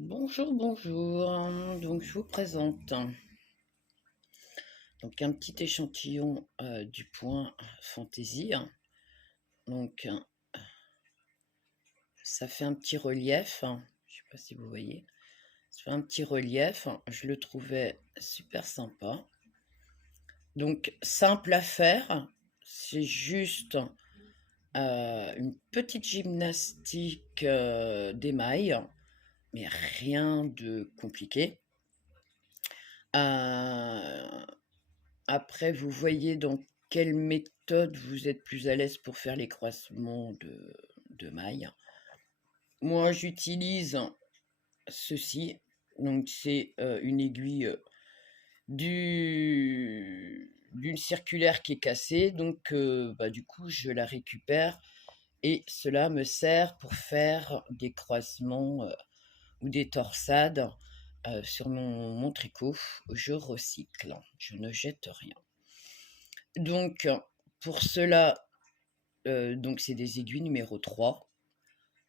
Bonjour, bonjour. Donc, je vous présente donc un petit échantillon du point fantaisie. Donc, ça fait un petit relief. Je sais pas si vous voyez. Ça fait un petit relief. Je le trouvais super sympa. Donc, simple à faire. C'est juste une petite gymnastique d'émail, mais rien de compliqué. Euh, Après, vous voyez dans quelle méthode vous êtes plus à l'aise pour faire les croisements de mailles. Moi, j'utilise ceci. Donc, c'est une aiguille d'une circulaire qui est cassée. Donc, du coup, je la récupère et cela me sert pour faire des croisements ou des torsades sur mon tricot. Je recycle, je ne jette rien. Donc, pour cela, donc c'est des aiguilles numéro 3.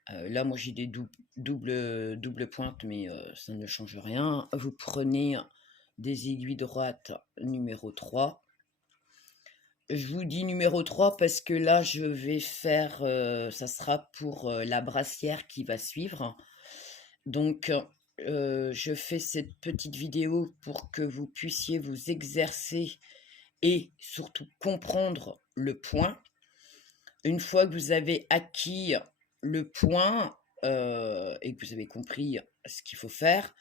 Là, moi, j'ai des double pointe, mais ça ne change rien. Vous prenez des aiguilles droites numéro 3. Je vous dis numéro 3 parce que là, je vais faire, ça sera pour la brassière qui va suivre. Donc, je fais cette petite vidéo pour que vous puissiez vous exercer et surtout comprendre le point. Une fois que vous avez acquis le point et que vous avez compris ce qu'il faut faire,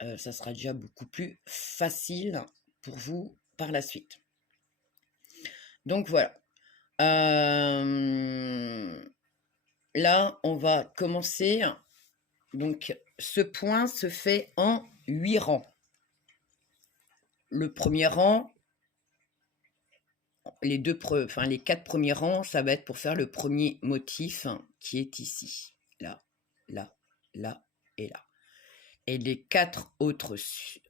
ça sera déjà beaucoup plus facile pour vous par la suite. Donc voilà. Là, on va commencer. Donc, ce point se fait en 8 rangs. Le premier rang, les 4 premiers rangs, ça va être pour faire le premier motif qui est ici. Là, là, là et là. Et les 4 autres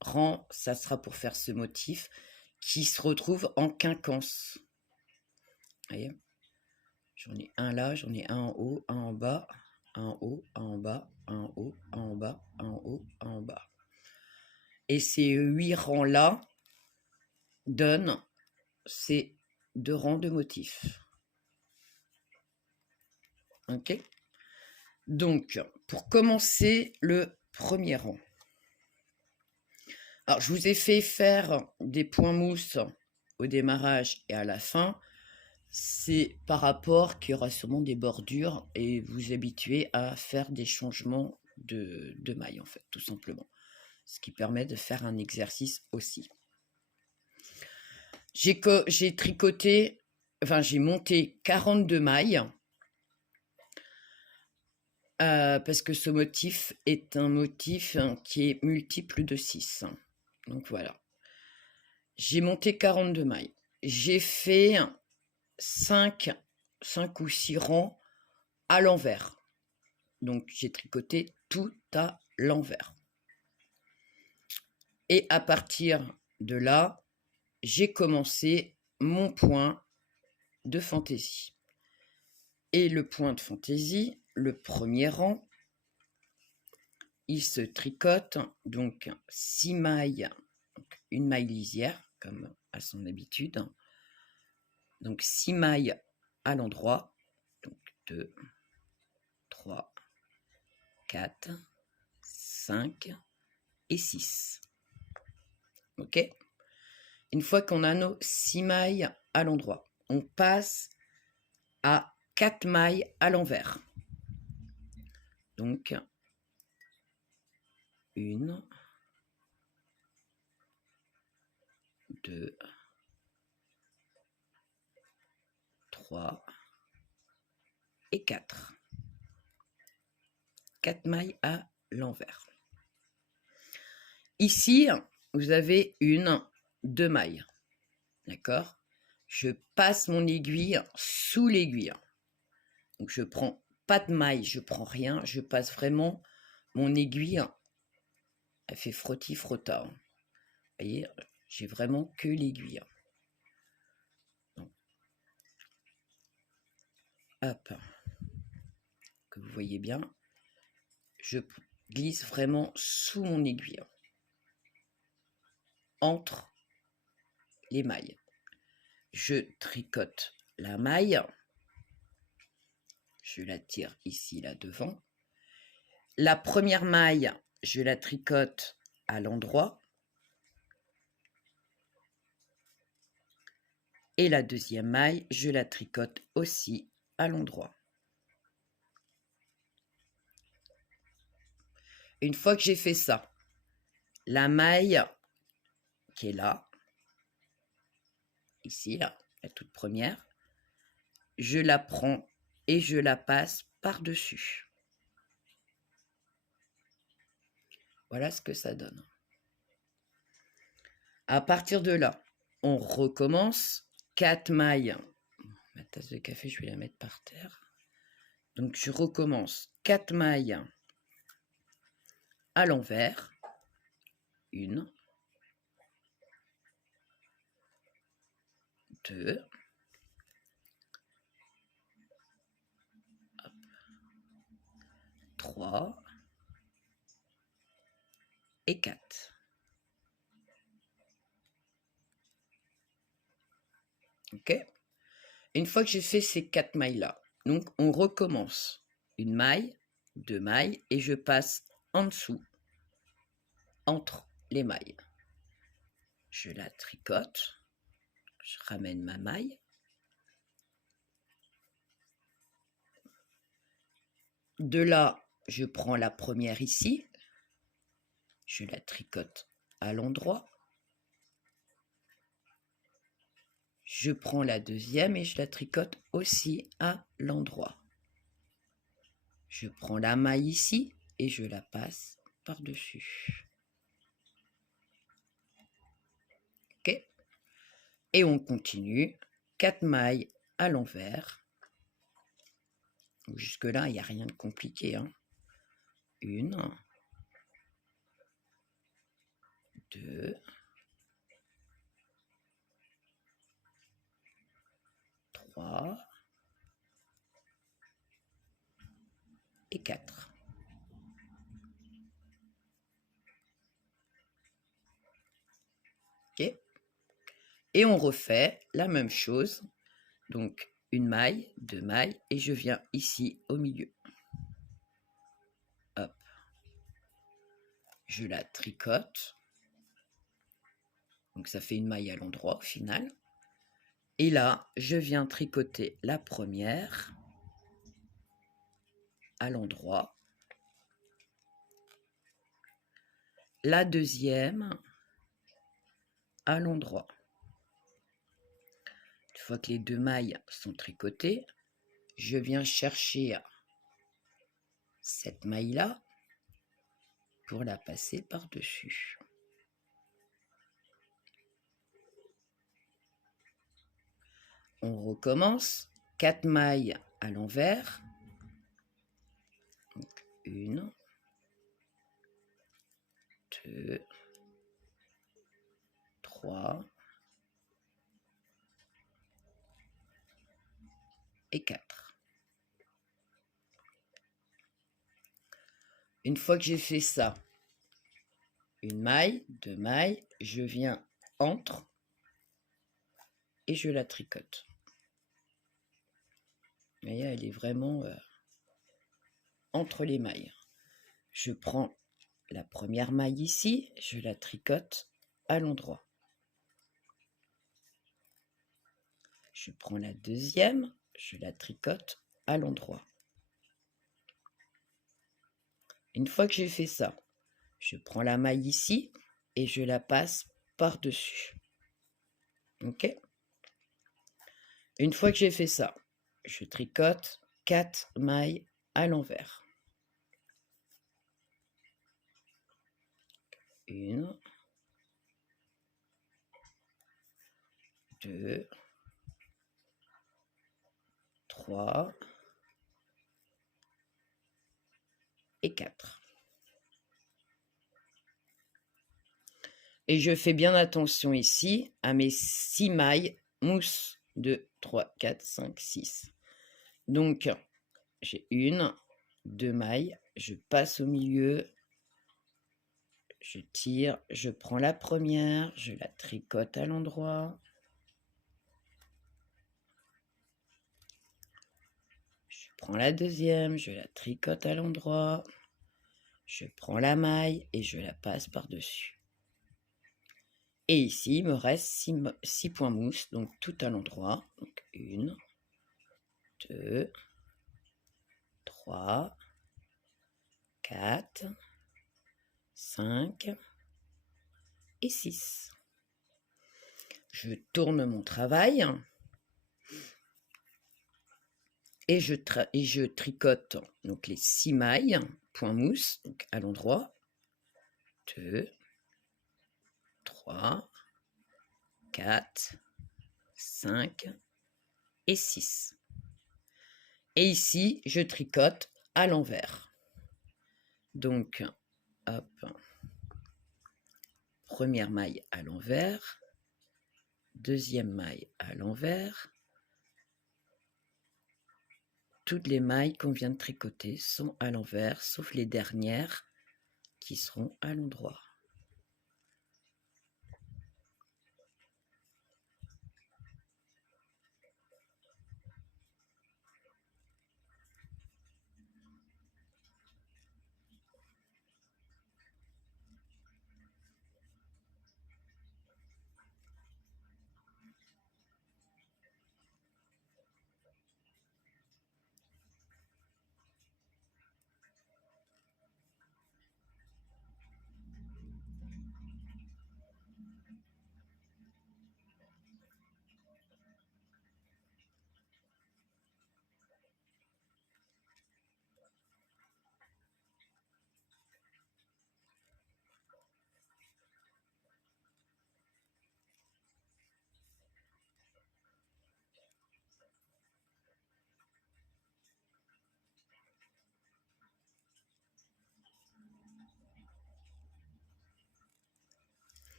rangs, ça sera pour faire ce motif qui se retrouve en quinconce. Vous voyez, j'en ai un là, j'en ai un en haut, un en bas, un en haut, un en bas, un en haut, un en bas, un en haut, un en bas. Et ces 8 rangs-là donnent ces 2 rangs de motifs. Ok. Donc, pour commencer le premier rang. Alors, je vous ai fait faire des points mousse au démarrage et à la fin. C'est par rapport qu'il y aura sûrement des bordures et vous habituez à faire des changements de maille, en fait, tout simplement. Ce qui permet de faire un exercice aussi. J'ai tricoté, enfin, j'ai monté 42 mailles parce que ce motif est un motif qui est multiple de 6. Donc voilà. J'ai monté 42 mailles. J'ai fait 5 ou 6 rangs à l'envers. Donc j'ai tricoté tout à l'envers. Et à partir de là, j'ai commencé mon point de fantaisie. Et le point de fantaisie, le premier rang, il se tricote donc 6 mailles, donc une maille lisière comme à son habitude. Donc 6 mailles à l'endroit, donc 2, 3, 4, 5 et 6. Ok. Une fois qu'on a nos 6 mailles à l'endroit, on passe à 4 mailles à l'envers. Donc, 1, 2, 3 et 4. 4 mailles à l'envers. Ici, vous avez 2 mailles. D'accord? Je passe mon aiguille sous l'aiguille. Donc, je prends pas de maille, je prends rien. Je passe vraiment mon aiguille. Elle fait frotti-frotta. Vous voyez, j'ai vraiment que l'aiguille. Hop. Que vous voyez bien. Je glisse vraiment sous mon aiguille, entre les mailles. Je tricote la maille, je la tire ici, là devant. La première maille, je la tricote à l'endroit. Et la deuxième maille, je la tricote aussi à l'endroit. Une fois que j'ai fait ça, la maille qui est là, ici, là, la toute première, je la prends et je la passe par-dessus. Voilà ce que ça donne. À partir de là, on recommence 4 mailles. Ma tasse de café, je vais la mettre par terre. Donc, je recommence 4 mailles à l'envers. 1, 2, 3 et 4. Ok? Une fois que j'ai fait ces 4 mailles-là, donc on recommence une maille, 2 mailles, et je passe en dessous, entre les mailles. Je la tricote, je ramène ma maille. De là, je prends la première ici, je la tricote à l'endroit. Je prends la deuxième et je la tricote aussi à l'endroit. Je prends la maille ici et je la passe par-dessus. Ok? Et on continue. 4 mailles à l'envers. Jusque-là, il n'y a rien de compliqué. 1, 2, 3 et 4. Ok? Et on refait la même chose. Donc, une maille, 2 mailles, et je viens ici au milieu. Hop. Je la tricote. Donc, ça fait une maille à l'endroit au final. Et là, je viens tricoter la première à l'endroit. La deuxième à l'endroit. Une fois que les 2 mailles sont tricotées, je viens chercher cette maille-là pour la passer par-dessus. On recommence. 4 mailles à l'envers. 1, 2, 3 et 4. Une fois que j'ai fait ça, une maille, 2 mailles, je viens entre et je la tricote. Vous voyez, elle est vraiment entre les mailles. Je prends la première maille ici, je la tricote à l'endroit. Je prends la deuxième, je la tricote à l'endroit. Une fois que j'ai fait ça, je prends la maille ici et je la passe par-dessus. Ok? Une fois que j'ai fait ça, je tricote 4 mailles à l'envers. 1, 2, 3 et 4. Et je fais bien attention ici à mes 6 mailles mousse. 2, 3, 4, 5, 6. Donc, j'ai 1, 2 mailles, je passe au milieu, je tire, je prends la première, je la tricote à l'endroit. Je prends la deuxième, je la tricote à l'endroit. Je prends la maille et je la passe par-dessus. Et ici, il me reste 6 points mousse, donc tout à l'endroit. Donc 1, 2, 3, 4, 5 et 6. Je tourne mon travail et je tricote donc les 6 mailles, point mousse, donc à l'endroit. 2, 3, 4, 5 et 6. Et ici, je tricote à l'envers. Donc, hop, première maille à l'envers, deuxième maille à l'envers. Toutes les mailles qu'on vient de tricoter sont à l'envers, sauf les dernières qui seront à l'endroit.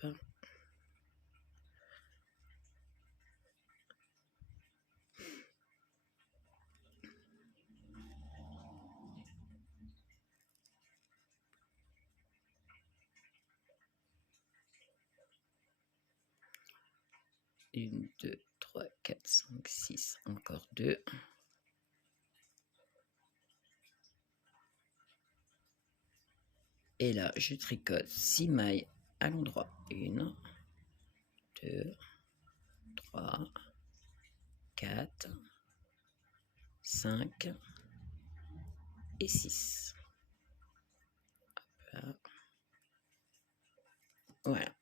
Hop. Une, 2, 3, 4, 5, 6, encore 2. Et là, je tricote 6 mailles à l'endroit. 1, 2, 3, 4, 5 et 6. Voilà.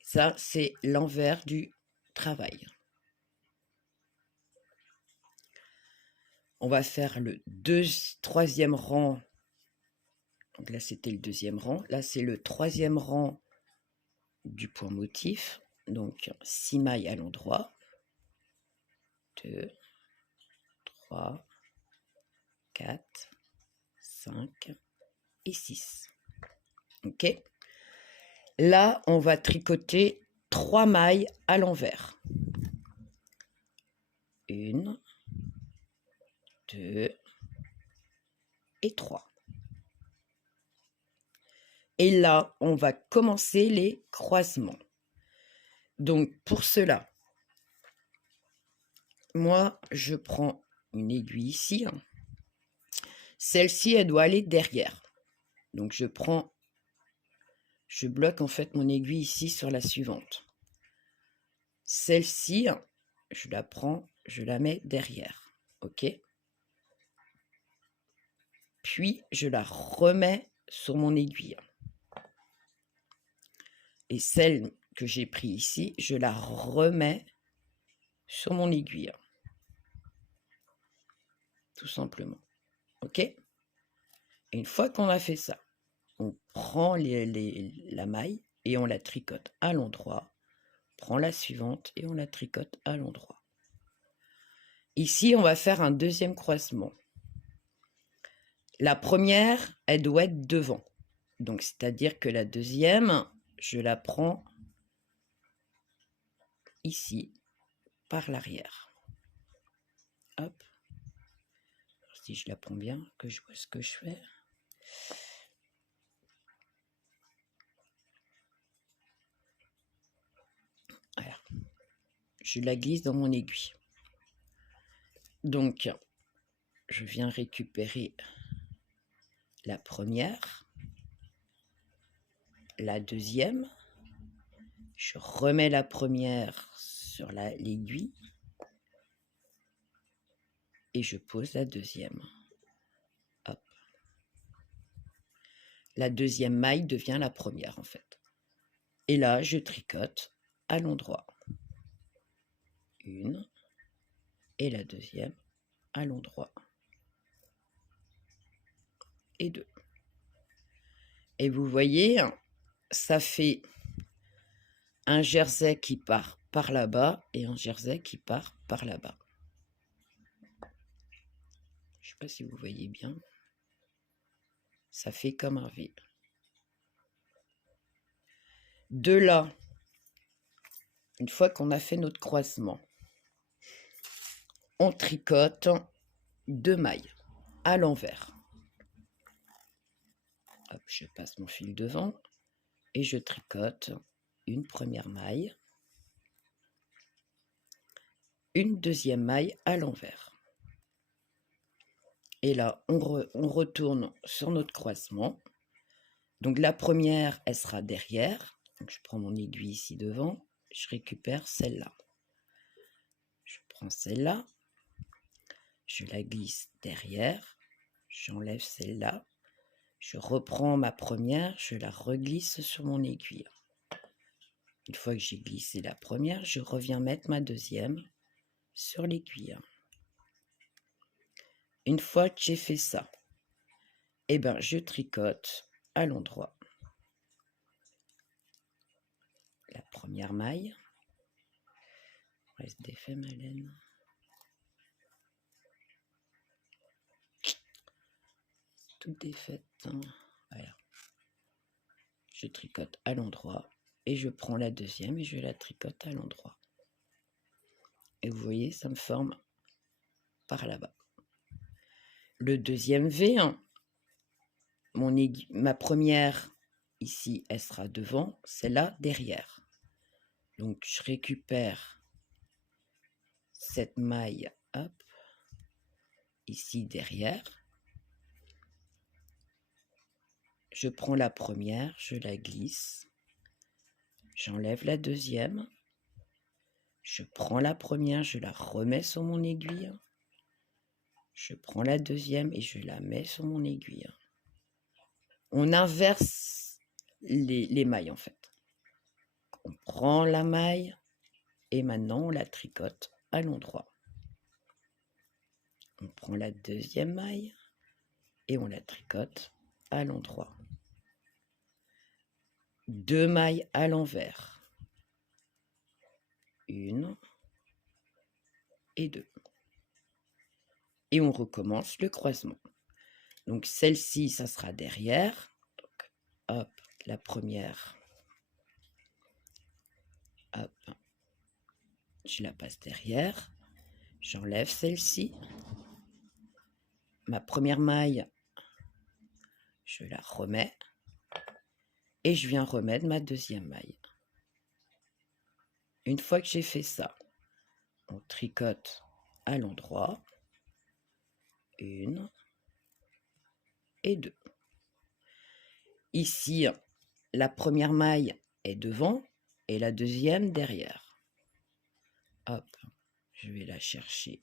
Ça, c'est l'envers du travail. On va faire le troisième rang. Donc là, c'était le deuxième rang. Là, c'est le troisième rang du point motif. Donc, 6 mailles à l'endroit. 2, 3, 4, 5 et 6. OK. Là, on va tricoter 3 mailles à l'envers. 1, 2 et 3. Et là, on va commencer les croisements. Donc, pour cela, moi, je prends une aiguille ici. Celle-ci, elle doit aller derrière. Donc, je bloque en fait mon aiguille ici sur la suivante. Celle-ci, je la prends, je la mets derrière. OK? Puis, je la remets sur mon aiguille. Et celle que j'ai prise ici, je la remets sur mon aiguille. Tout simplement. OK? Et une fois qu'on a fait ça, on prend la maille et on la tricote à l'endroit. On prend la suivante et on la tricote à l'endroit. Ici, on va faire un deuxième croisement. La première, elle doit être devant. Donc, c'est-à-dire que la deuxième, je la prends ici, par l'arrière. Hop. si je la prends bien, que je vois ce que je fais. Voilà. Je la glisse dans mon aiguille. Donc, je viens récupérer la première, la deuxième. Je remets la première sur l'aiguille et je pose la deuxième. Hop. La deuxième maille devient la première en fait. Et là, je tricote à l'endroit. Une et la deuxième à l'endroit. Et deux. Et vous voyez, ça fait un jersey qui part par là-bas et un jersey qui part par là-bas. Je ne sais pas si vous voyez bien. Ça fait comme un V. De là, une fois qu'on a fait notre croisement, on tricote 2 mailles à l'envers. Hop, je passe mon fil devant et je tricote une première maille, une deuxième maille à l'envers. Et là, on retourne sur notre croisement. Donc la première, elle sera derrière. Donc je prends mon aiguille ici devant, je récupère celle-là. Je prends celle-là, je la glisse derrière, j'enlève celle-là, je reprends ma première, je la reglisse sur mon aiguille. Une fois que j'ai glissé la première, je reviens mettre ma deuxième sur l'aiguille. Une fois que j'ai fait ça, eh ben, je tricote à l'endroit la première maille. Reste défait ma laine. Tout défait. Voilà. Je tricote à l'endroit et je prends la deuxième et je la tricote à l'endroit. Et vous voyez, ça me forme par là-bas. Le deuxième V, ma première ici, elle sera devant, celle-là derrière. Donc je récupère cette maille, hop, ici derrière. Je prends la première, je la glisse, j'enlève la deuxième, je prends la première, je la remets sur mon aiguille, je prends la deuxième et je la mets sur mon aiguille. On inverse les mailles en fait. On prend la maille et maintenant on la tricote à l'endroit. On prend la deuxième maille et on la tricote à l'endroit. 2 mailles à l'envers. 1 et 2. Et on recommence le croisement. Donc celle-ci, ça sera derrière. Donc, hop, la première. Hop, je la passe derrière. J'enlève celle-ci. Ma première maille, je la remets. Et je viens remettre ma deuxième maille. Une fois que j'ai fait ça, on tricote à l'endroit. 1 et 2. Ici, la première maille est devant et la deuxième derrière. Hop, je vais la chercher.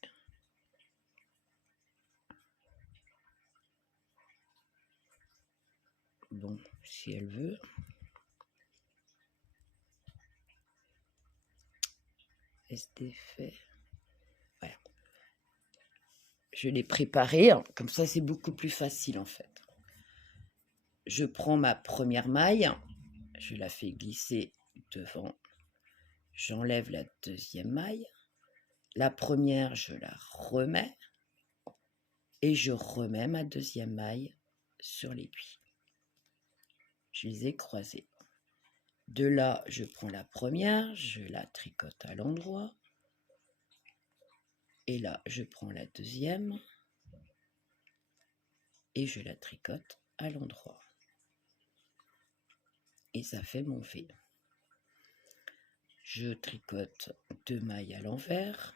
Bon, si elle veut. Est-ce fait? Voilà. Je l'ai préparé, comme ça c'est beaucoup plus facile en fait. Je prends ma première maille, je la fais glisser devant, j'enlève la deuxième maille, la première je la remets et je remets ma deuxième maille sur l'aiguille. Je les ai croisées. De là, je prends la première, je la tricote à l'endroit. Et là, je prends la deuxième. et je la tricote à l'endroit. Et ça fait mon V. Je tricote 2 mailles à l'envers,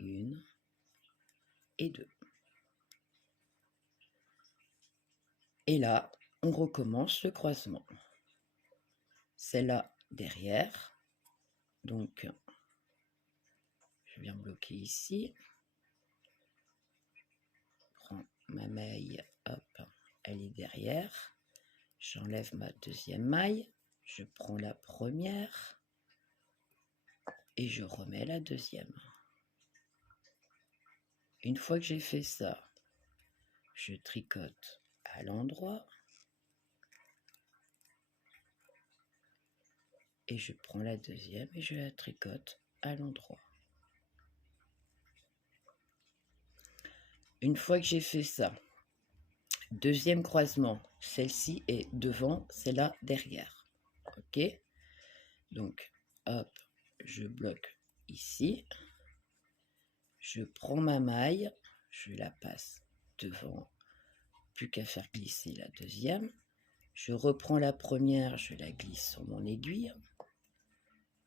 1 et 2. Et là, on recommence le croisement. Celle-là derrière, donc je viens bloquer ici, je prends ma maille, hop, elle est derrière, j'enlève ma deuxième maille, je prends la première et je remets la deuxième. Une fois que j'ai fait ça, je tricote à l'endroit et je prends la deuxième et je la tricote à l'endroit. Une fois que j'ai fait ça, deuxième croisement, celle-ci est devant, celle-là derrière. Ok? Donc, hop, je bloque ici. Je prends ma maille, je la passe devant, plus qu'à faire glisser la deuxième. Je reprends la première, je la glisse sur mon aiguille.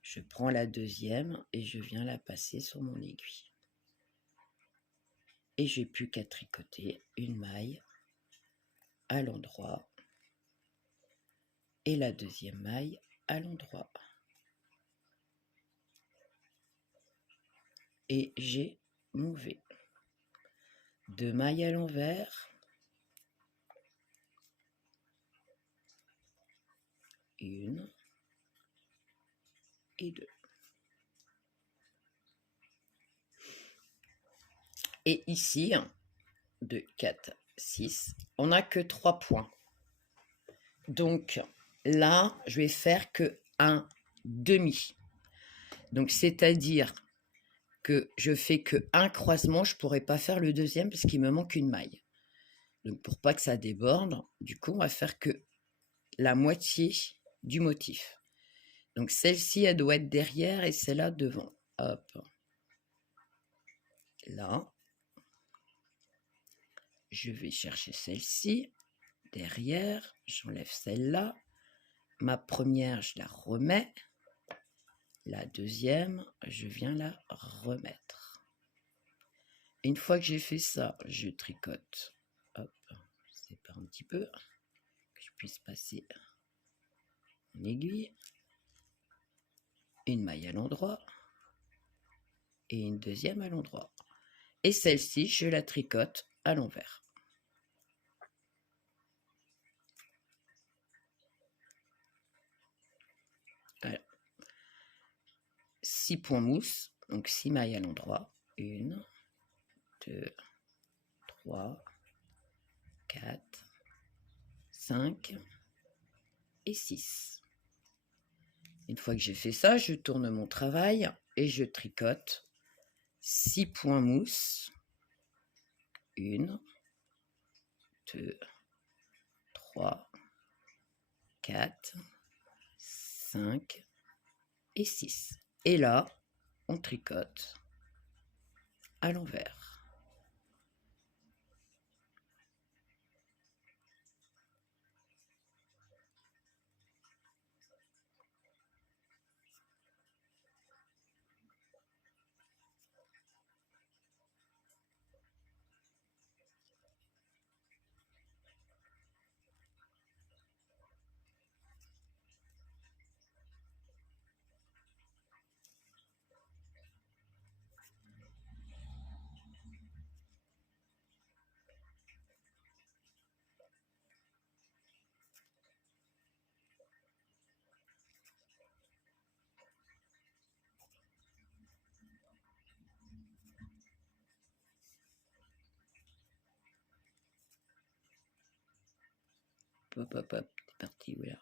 Je prends la deuxième et je viens la passer sur mon aiguille. Et j'ai plus qu'à tricoter une maille à l'endroit et la deuxième maille à l'endroit. Et j'ai mon V. 2 mailles à l'envers, 1 et 2. Et ici, 2, 4, 6, on n'a que 3 points. Donc là, je vais faire que un demi. Donc c'est-à-dire que je fais que un croisement, je ne pourrai pas faire le deuxième parce qu'il me manque une maille. Donc pour pas que ça déborde, du coup, on va faire que la moitié du motif. Donc celle-ci, elle doit être derrière et celle-là devant. Hop. Là. Je vais chercher celle-ci. Derrière, j'enlève celle-là. Ma première, je la remets. La deuxième, je viens la remettre. Une fois que j'ai fait ça, je tricote. Hop, je sépare un petit peu, que je puisse passer une aiguille. Une maille à l'endroit. Et une deuxième à l'endroit. Et celle-ci, je la tricote à l'envers. Voilà. 6 points mousse, donc 6 mailles à l'endroit. 1, 2, 3, 4, 5 et 6. Une fois que j'ai fait ça, je tourne mon travail et je tricote 6 points mousse. 1, 2, 3, 4, 5 et 6. Et là, on tricote à l'envers. Hop, hop, hop, c'est parti, voilà.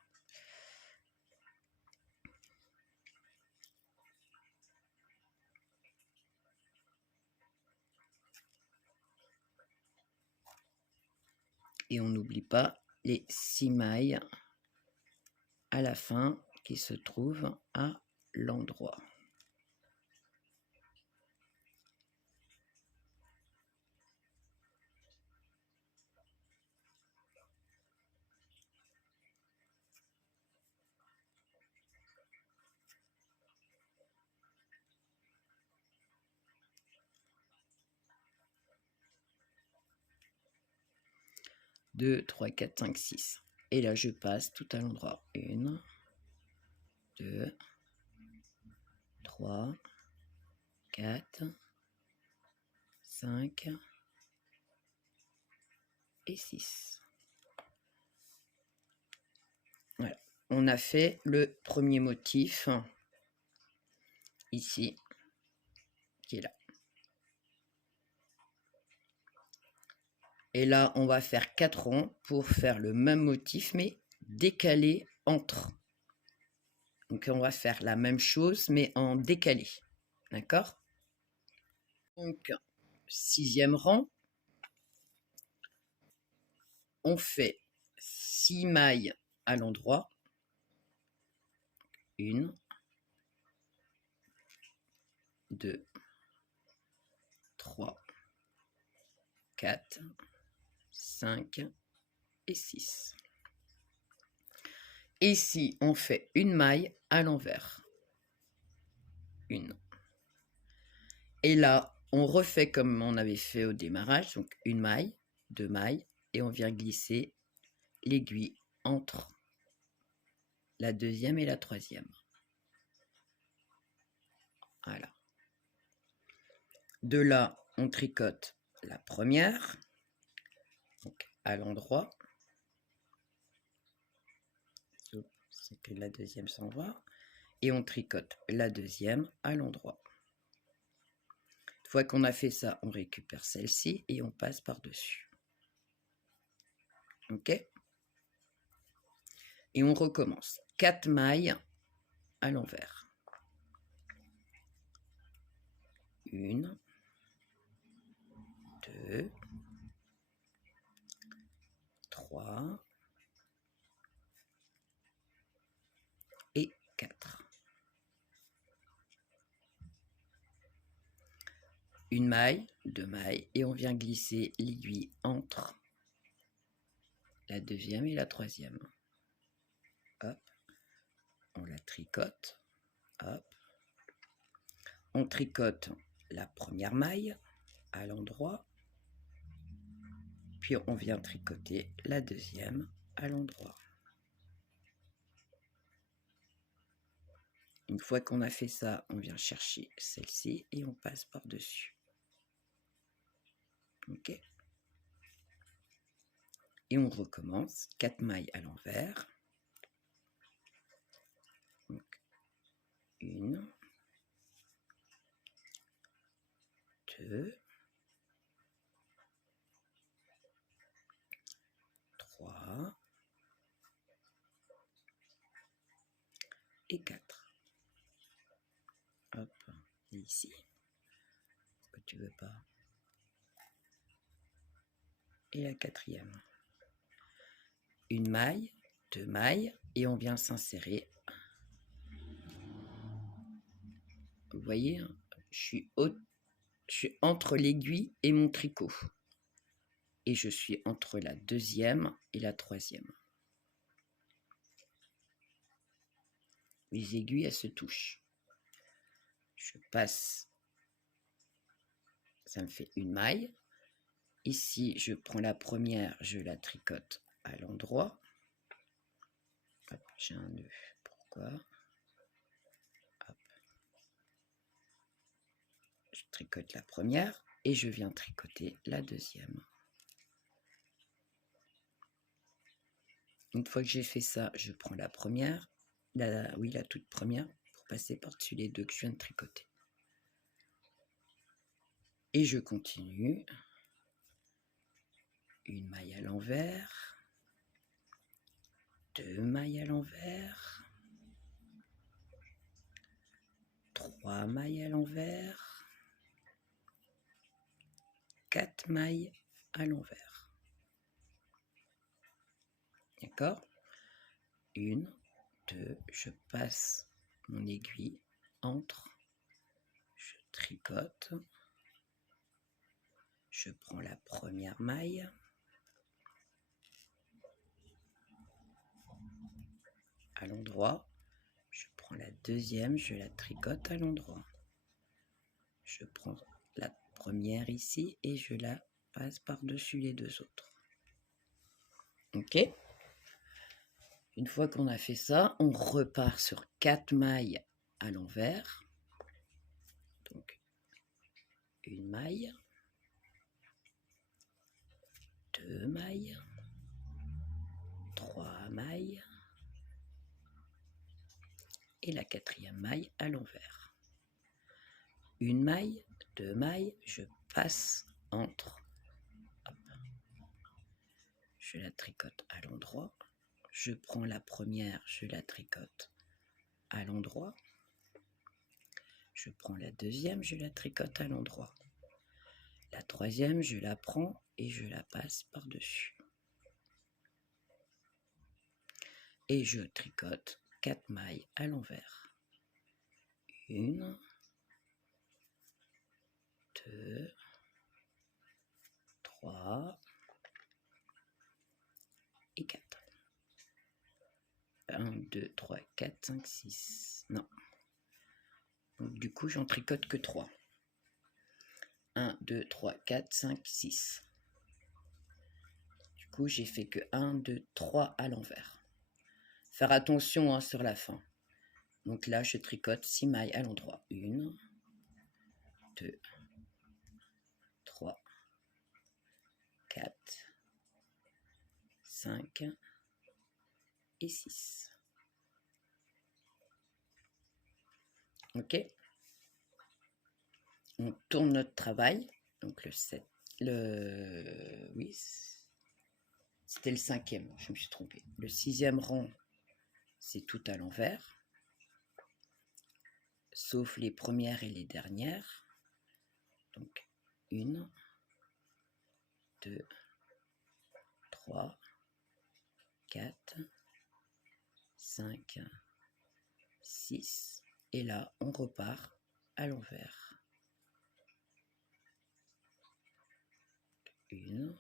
Et on n'oublie pas les 6 mailles à la fin qui se trouvent à l'endroit. 2, 3, 4, 5, 6. Et là, je passe tout à l'endroit. 1, 2, 3, 4, 5 et 6. Voilà. On a fait le premier motif ici, qui est là. Et là, on va faire 4 ronds pour faire le même motif, mais décalé entre. Donc, on va faire la même chose, mais en décalé. D'accord? Donc, 6e rang. On fait 6 mailles à l'endroit. 1, 2, 3, 4, 5 et 6. Ici, on fait une maille à l'envers. 1. Et là, on refait comme on avait fait au démarrage. Donc, une maille, 2 mailles. Et on vient glisser l'aiguille entre la 2e et la 3e. Voilà. De là, on tricote la première, donc à l'endroit. C'est que la 2e s'en va. Et on tricote la 2e à l'endroit. Une fois qu'on a fait ça, on récupère celle-ci et on passe par-dessus. Ok? Et on recommence. 4 mailles à l'envers. 1, 2, 3 et 4. Une maille, 2 mailles, et on vient glisser l'aiguille entre la 2e et la 3e. Hop, on la tricote. Hop, on tricote la première maille à l'endroit, puis on vient tricoter la 2e à l'endroit. Une fois qu'on a fait ça, on vient chercher celle-ci et on passe par-dessus. Ok. Et on recommence. 4 mailles à l'envers. 1, 2, 3 et 4. Hop, et ici. Pourquoi tu veux pas? Et la 4e. Une maille, 2 mailles, et on vient s'insérer. Vous voyez, hein, je suis entre l'aiguille et mon tricot. Et je suis entre la 2e et la 3e. Les aiguilles, elles se touchent. Je passe. Ça me fait une maille. Ici, je prends la première, je la tricote à l'endroit. J'ai un nœud. Pourquoi? Hop. Je tricote la première et je viens tricoter la 2e. Une fois que j'ai fait ça, je prends la première, la toute première, pour passer par-dessus les deux que je viens de tricoter. Et je continue. Une maille à l'envers, 2 mailles à l'envers, 3 mailles à l'envers, 4 mailles à l'envers. D'accord? 1, 2, je passe mon aiguille entre, je tricote, je prends la première maille, à l'endroit, je prends la 2e, je la tricote à l'endroit. Je prends la première ici et je la passe par-dessus les 2 autres. Ok. Une fois qu'on a fait ça, on repart sur 4 mailles à l'envers. Donc, une maille, 2 mailles, 3 mailles et la 4e maille à l'envers. Une maille, 2 mailles, je passe entre. Hop. Je la tricote à l'endroit. Je prends la première, je la tricote à l'endroit. Je prends la deuxième, je la tricote à l'endroit. La troisième, je la prends et je la passe par-dessus. Et je tricote 4 mailles à l'envers. 1, 2, 3 et 4. 1, 2, 3, 4, 5, 6. Non. Donc, du coup, j'en tricote que 3. 1, 2, 3, 4, 5, 6. Du coup, j'ai fait que 1, 2, 3 à l'envers. Faire attention sur la fin. Donc là, je tricote 6 mailles à l'endroit. 1, 2, 3, 4, 5 et 6. Ok. On tourne notre travail. Donc le 7. Oui, c'était le 5e. Je me suis trompée. Le 6e rang, c'est tout à l'envers. Sauf les premières et les dernières. Donc 1, 2, 3, 4, 5, 6. Et là, on repart à l'envers. 1,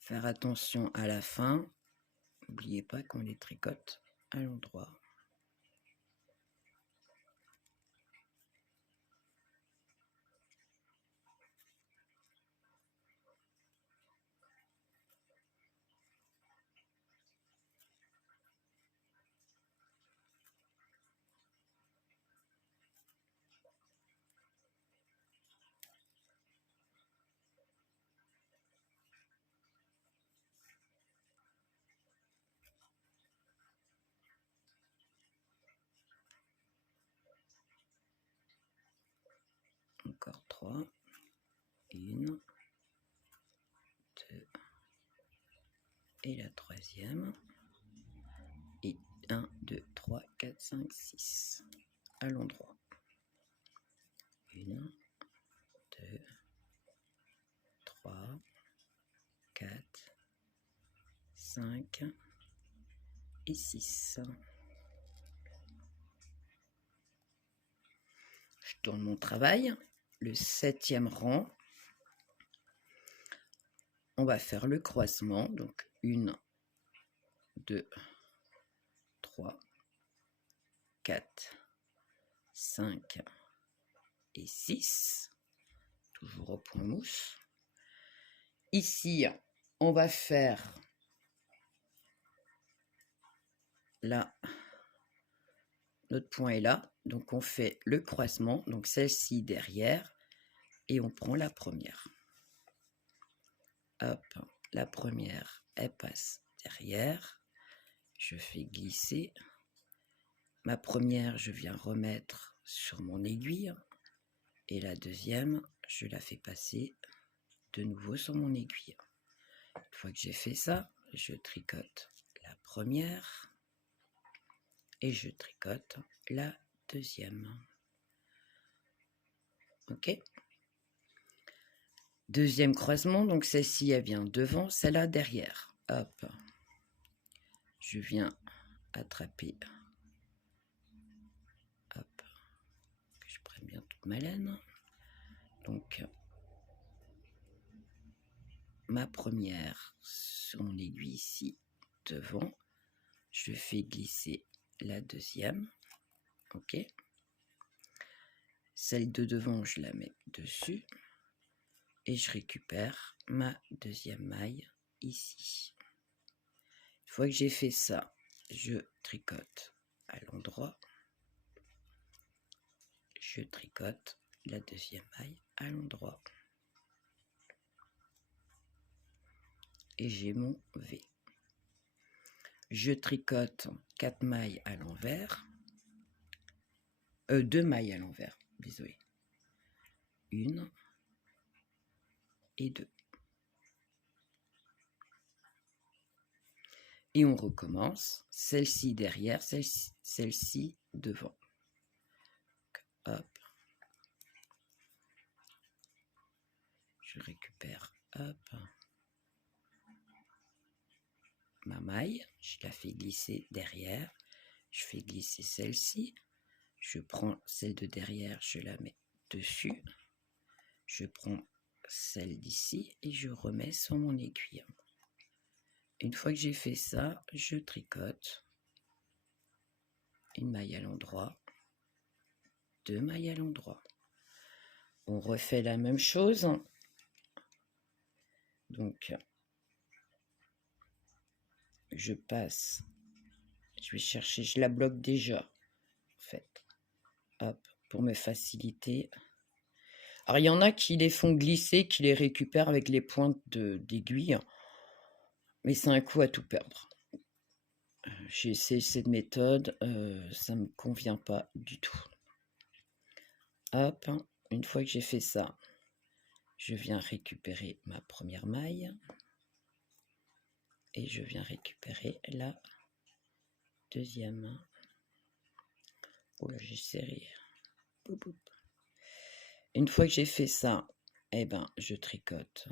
faire attention à la fin. N'oubliez pas qu'on les tricote à l'endroit. Encore 3. 1, 2 et la troisième. Et 1, 2, 3, 4, 5, 6 à l'endroit. 1, 2, 3, 4, 5 et 6. Je tourne mon travail. Le 7e rang, on va faire le croisement. Donc 1, 2, 3, 4, 5 et 6. Toujours au point mousse. Ici, on va faire là, notre point est là, donc on fait le croisement, donc celle-ci derrière, et on prend la première. Hop, la première, elle passe derrière, je fais glisser. Ma première, je viens remettre sur mon aiguille, Et la deuxième, je la fais passer de nouveau sur mon aiguille. Une fois que j'ai fait ça, je tricote la première et je tricote la deuxième. Ok. Deuxième croisement, donc celle-ci elle vient devant, celle-là derrière. Hop, je viens attraper. Hop, que je prenne bien toute ma laine. Donc ma première sur mon aiguille ici devant, je fais glisser la deuxième. Ok. Celle de devant, je la mets dessus et je récupère ma deuxième maille ici. Une fois que j'ai fait ça, je tricote à l'endroit, je tricote la deuxième maille à l'endroit et j'ai mon V. Je tricote 4 mailles à l'envers, 2 mailles à l'envers, désolé, 1 et 2. Et on recommence, celle-ci derrière, celle-ci devant. Hop, je récupère, hop, ma maille, je la fais glisser derrière, je fais glisser celle-ci, je prends celle de derrière, je la mets dessus, je prends celle d'ici et je remets sur mon aiguille. Une fois que j'ai fait ça, je tricote une maille à l'endroit, 2 mailles à l'endroit. On refait la même chose. Donc, je passe, je vais chercher, je la bloque déjà, en fait. Hop, pour me faciliter. Alors, il y en a qui les font glisser, qui les récupèrent avec les pointes d'aiguille. Mais c'est un coup à tout perdre. J'ai essayé cette méthode, ça ne me convient pas du tout. Hop, une fois que j'ai fait ça, je viens récupérer ma première maille et je viens récupérer la deuxième. Oh là, j'ai serré. Boum, boum. Une fois que j'ai fait ça, eh ben, je tricote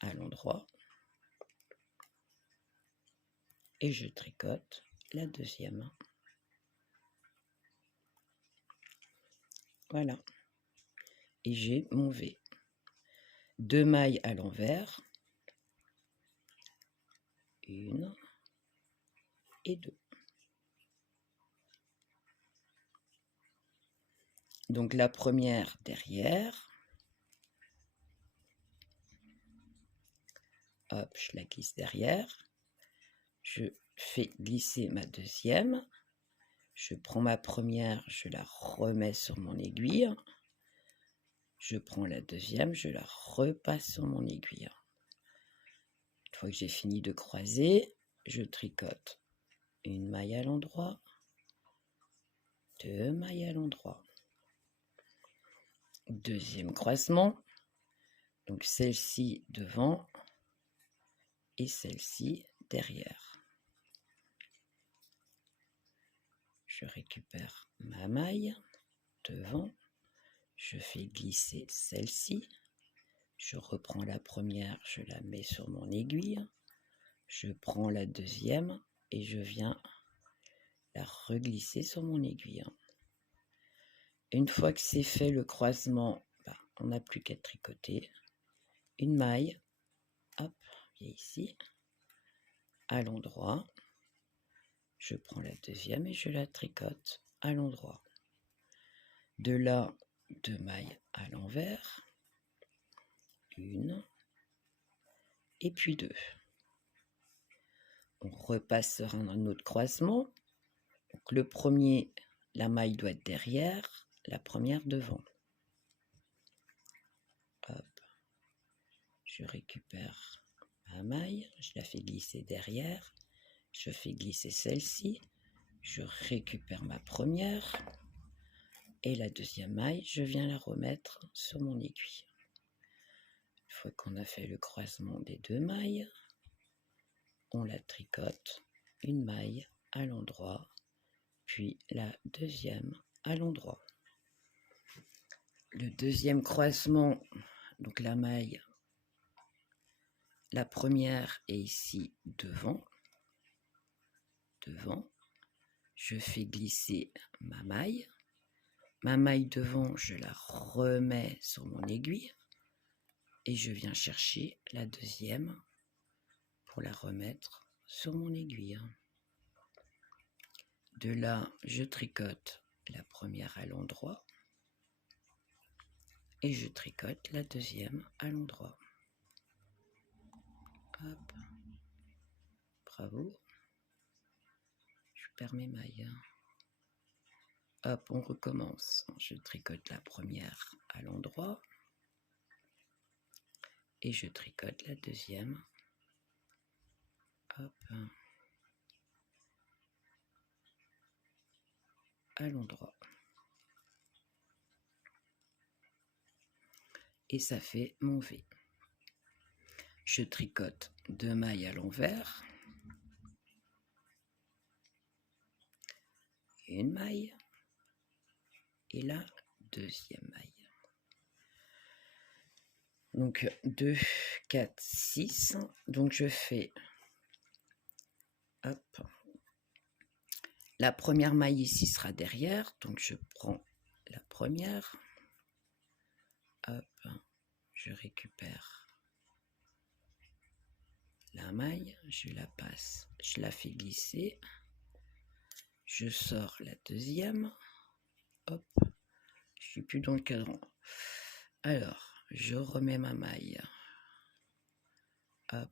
à l'endroit et je tricote la deuxième. Voilà. Et j'ai mon V. 2 mailles à l'envers. 1 et 2. Donc la première derrière. Hop, je la glisse derrière. Je fais glisser ma deuxième. Je prends ma première, je la remets sur mon aiguille. Je prends la deuxième, je la repasse sur mon aiguille. Une fois que j'ai fini de croiser, je tricote une maille à l'endroit, 2 mailles à l'endroit. Deuxième croisement, donc celle-ci devant et celle-ci derrière. Je récupère ma maille devant, je fais glisser celle-ci, je reprends la première, je la mets sur mon aiguille, je prends la deuxième et je viens la reglisser sur mon aiguille. Une fois que c'est fait le croisement, on n'a plus qu'à tricoter une maille, hop, ici, à l'endroit. Je prends la deuxième et je la tricote à l'endroit. De là, 2 mailles à l'envers, 1 et puis 2. On repasse sur un autre croisement. Donc le premier, la maille doit être derrière, la première devant. Hop, je récupère ma maille, je la fais glisser derrière, je fais glisser celle-ci, je récupère ma première Et la deuxième maille, je viens la remettre sur mon aiguille. Une fois qu'on a fait le croisement des deux mailles, on la tricote, une maille à l'endroit, puis la deuxième à l'endroit. Le deuxième croisement, donc la maille, la première est ici devant, je fais glisser ma maille devant, je la remets sur mon aiguille et je viens chercher la deuxième pour la remettre sur mon aiguille. De là, je tricote la première à l'endroit et je tricote la deuxième à l'endroit. Hop, bravo. Je perds mes mailles. Hop, on recommence. Je tricote la première à l'endroit et je tricote la deuxième. Hop, à l'endroit. Et ça fait mon V. Je tricote 2 mailles à l'envers, une maille et la deuxième maille. Donc 2, 4, 6. Donc je fais, hop, la première maille ici sera derrière, donc je prends la première, hop, je récupère la maille, je la passe, je la fais glisser, je sors la deuxième, hop, je suis plus dans le cadran. Alors, je remets ma maille, hop,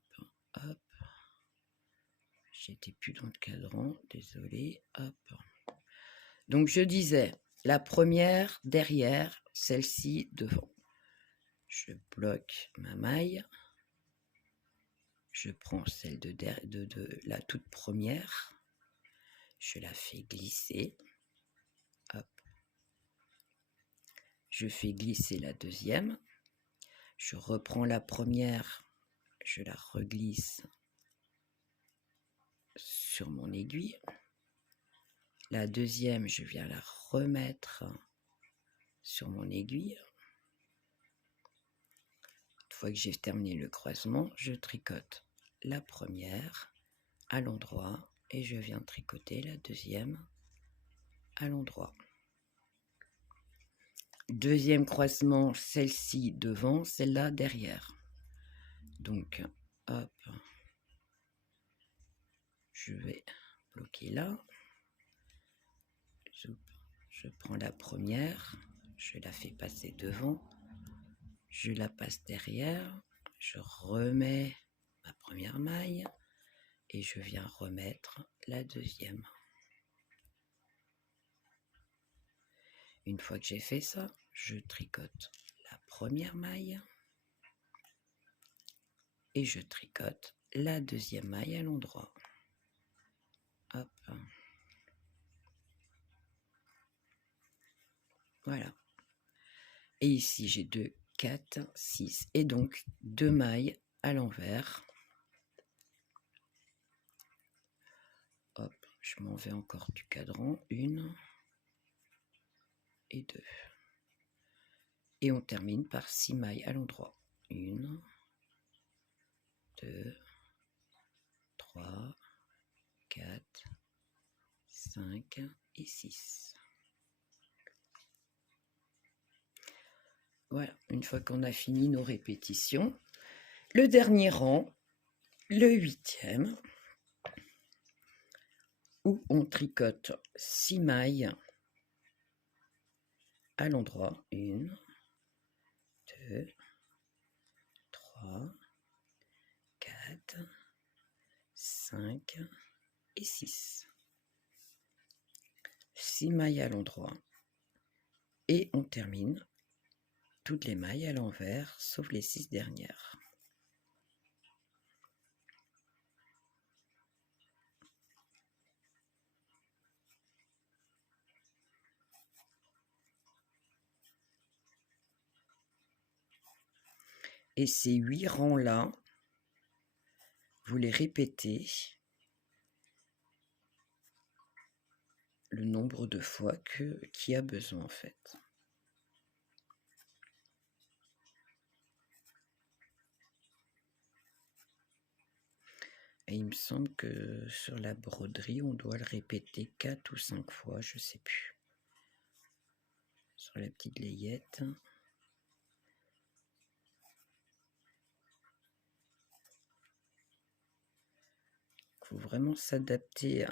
hop, j'étais plus dans le cadran, désolé, hop. Donc je disais, la première derrière, celle-ci devant. Je bloque ma maille, je prends celle de la toute première, je la fais glisser, hop, je fais glisser la deuxième, je reprends la première, je la reglisse sur mon aiguille, la deuxième, je viens la remettre sur mon aiguille. Une fois que j'ai terminé le croisement, je tricote la première à l'endroit et je viens tricoter la deuxième à l'endroit. Deuxième croisement, celle-ci devant, celle-là derrière. Donc, hop, je vais bloquer là. Je prends la première, je la fais passer devant, je la passe derrière, je remets ma première maille et je viens remettre la deuxième. Une fois que j'ai fait ça, je tricote la première maille et je tricote la deuxième maille à l'endroit. Hop. Voilà. Et ici, j'ai 2, 4, 6 et donc 2 mailles à l'envers. Hop, je m'en vais encore du cadran. 1 et 2. Et on termine par 6 mailles à l'endroit. 1, 2, 3, 4, 5 et 6. Voilà, une fois qu'on a fini nos répétitions, le dernier rang, le 8e, où on tricote 6 mailles à l'endroit. 1, 2, 3, 4, 5 et 6. 6 mailles à l'endroit. Et on termine toutes les mailles à l'envers, sauf les 6 dernières. Et ces 8 rangs-là, vous les répétez le nombre de fois qu'il y a besoin en fait. Et il me semble que sur la broderie, on doit le répéter 4 ou 5 fois, je sais plus. Sur la petite layette. Il faut vraiment s'adapter,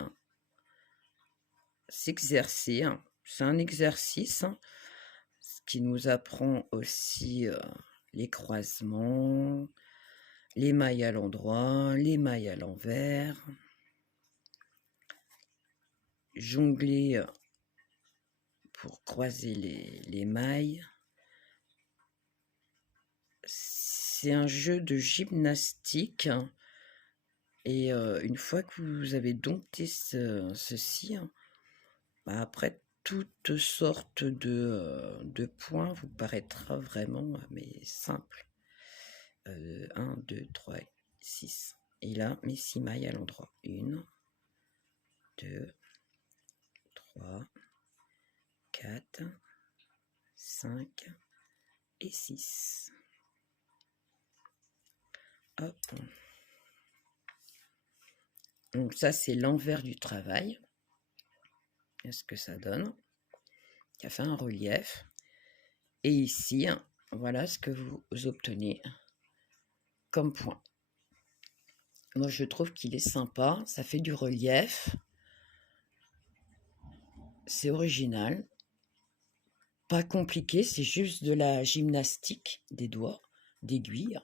s'exercer. C'est un exercice ce qui nous apprend aussi les croisements, les mailles à l'endroit, les mailles à l'envers, jongler pour croiser les mailles. C'est un jeu de gymnastique et une fois que vous avez dompté ceci, après toute sorte de points vous paraîtra vraiment mais simple. 1, 2, 3, 6. Et là, mes 6 mailles à l'endroit. 1, 2, 3, 4, 5 et 6. Hop. Donc ça, c'est l'envers du travail. Qu'est-ce que ça donne? Ça fait un relief. Et ici, voilà ce que vous obtenez comme point. Moi, je trouve qu'il est sympa. Ça fait du relief. C'est original. Pas compliqué, c'est juste de la gymnastique des doigts, d'aiguille.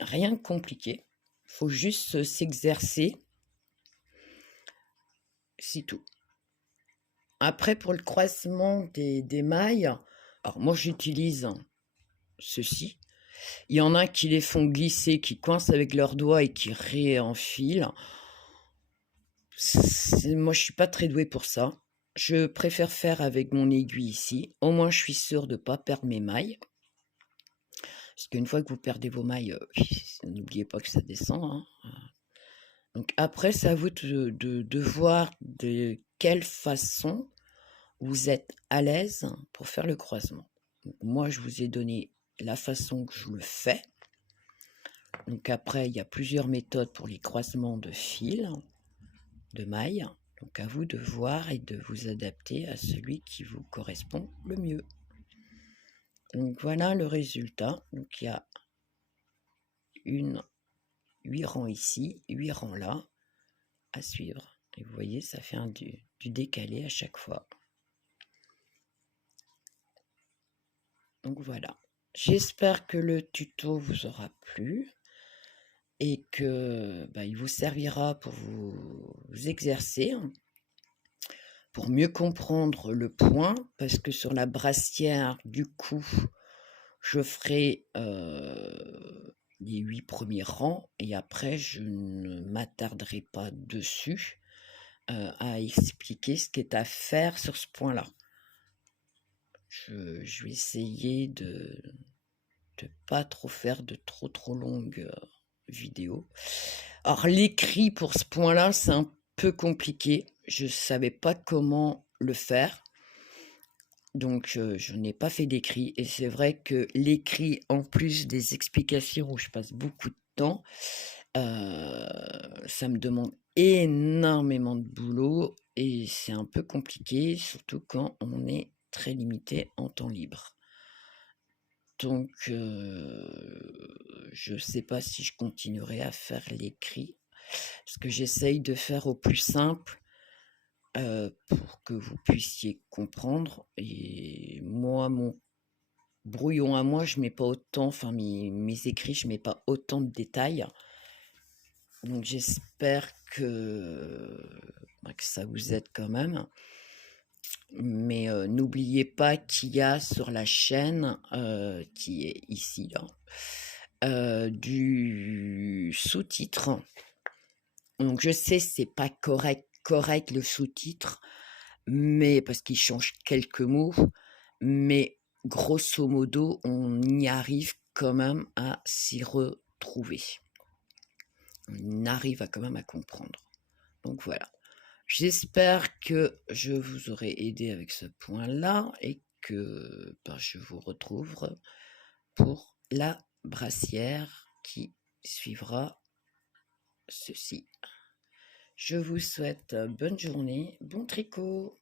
Rien de compliqué. Faut juste s'exercer. C'est tout. Après, pour le croisement des mailles, alors moi j'utilise ceci. Il y en a qui les font glisser, qui coincent avec leurs doigts et qui réenfilent. Moi, je suis pas très douée pour ça. Je préfère faire avec mon aiguille ici. Au moins, je suis sûre de ne pas perdre mes mailles. Parce qu'une fois que vous perdez vos mailles, n'oubliez pas que ça descend. Donc après, c'est à vous de voir de quelle façon vous êtes à l'aise pour faire le croisement. Donc, moi, je vous ai donné la façon que je le fais. Donc après, il y a plusieurs méthodes pour les croisements de fils, de mailles. Donc à vous de voir et de vous adapter à celui qui vous correspond le mieux. Donc voilà le résultat. Donc il y a 8 rangs ici, 8 rangs là à suivre. Et vous voyez, ça fait du décalé à chaque fois. Donc voilà. J'espère que le tuto vous aura plu et que il vous servira pour vous exercer, pour mieux comprendre le point, parce que sur la brassière, du coup, je ferai les 8 premiers rangs et après, je ne m'attarderai pas dessus à expliquer ce qui est à faire sur ce point-là. Je vais essayer de pas trop faire de trop longues vidéos. Alors l'écrit pour ce point-là, c'est un peu compliqué. Je ne savais pas comment le faire. Donc je n'ai pas fait d'écrit. Et c'est vrai que l'écrit, en plus des explications où je passe beaucoup de temps, ça me demande énormément de boulot et c'est un peu compliqué, surtout quand on est très limité en temps libre. Donc, je ne sais pas si je continuerai à faire l'écrit, parce que j'essaye de faire au plus simple pour que vous puissiez comprendre. Et moi, mon brouillon à moi, je mets pas autant, enfin mes écrits, je mets pas autant de détails. Donc j'espère que ça vous aide quand même. Mais n'oubliez pas qu'il y a sur la chaîne, qui est ici, là, du sous-titre. Donc je sais, c'est pas correct le sous-titre, mais parce qu'il change quelques mots, mais grosso modo, on y arrive quand même à s'y retrouver. On arrive à quand même à comprendre. Donc voilà. J'espère que je vous aurai aidé avec ce point-là et que je vous retrouve pour la brassière qui suivra ceci. Je vous souhaite bonne journée, bon tricot.